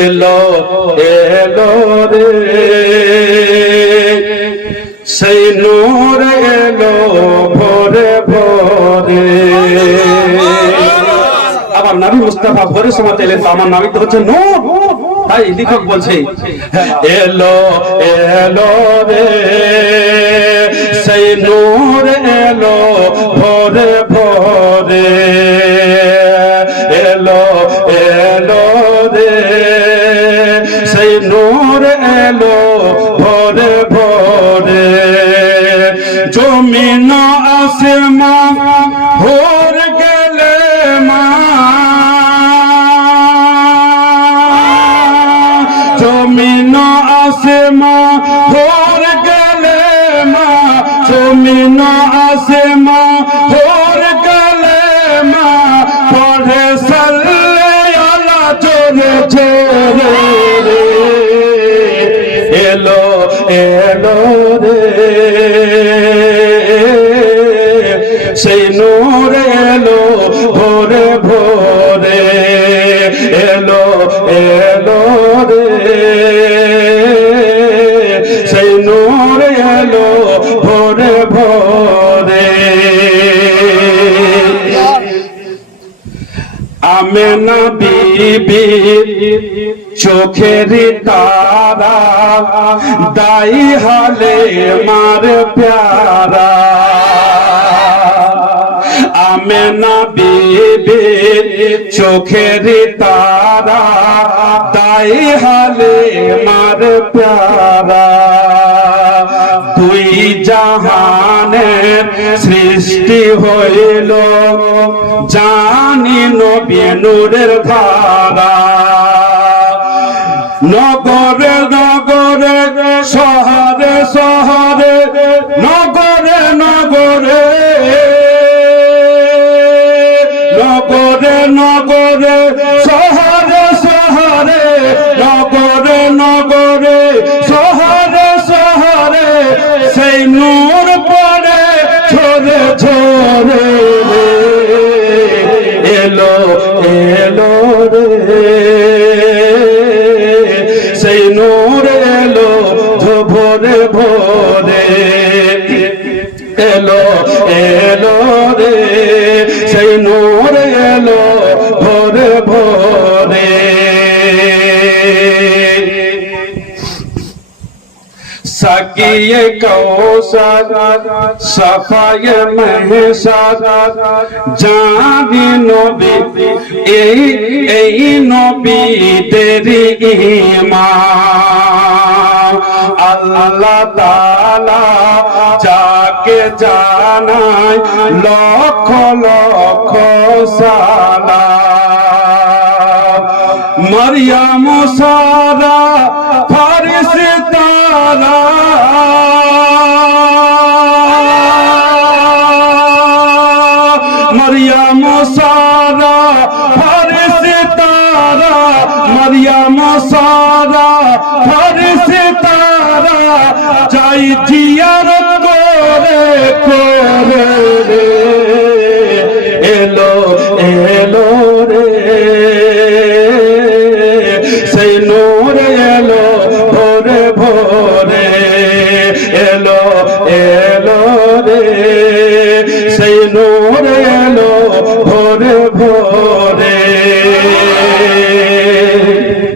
এলো এলো রে সেই নূর এলো ভোরে ভোরে। আবার নবী মুস্তাফা ভোরের সময় এলেন তো আমার নবী তো হচ্ছে নূর, তাই লেখক বলছে এলো এলো রে সেই নূর এলো ভোরে ভোরে। এলো এলো রে সেই নূর এলো ভোরে ভোরে। জমিন আসমান ভোর গেলে মা, জমিন আসমান ভোর গেলে মা, জমিন আসমান ভোর গেলে মা পড়ে সাল্লে আলা জোরে জোরে। এলো এলো রে সেই নূর এলো ভোরে ভোরে। এলো এলো রে সেই নূর এলো ভোরে ভোরে। আমেনা বিবি চোখের তারা দাই হালে মার প্যারা। আমেনা বিবি চোখের তারা দাই হালে মার প্যারা। দুই জাহানের সৃষ্টি হইল জানি নবী নূরের ধারা। নগরে নগরে শহরে শহরে নগরে নগরে নগরে নগরে শহরে শহরে নগরে নগরে শহরে শহরে সেই নূর পড়ে ঝরে ঝরে। এলো এলো রে সেই নূর এলো ভোরে ভোরে। এলো এলো রে সেই নূর এলো ভোরে ভোরে। সাকিয়ে কৌসার সাফায়ে মেহসার জানি নবী এই নবীদের ঈমান। আল্লাহ তাআলা যাকে জানায় লক্ষ লক্ষ সালাম। মরিয়ম সারা ফারিস্তারা মরিয়ম সারা ফারিস্তারা মরিয়ম সারা ফারিস্তারা যাই জিয়ারত করে করে রে। এলো এলো রে সেই নূর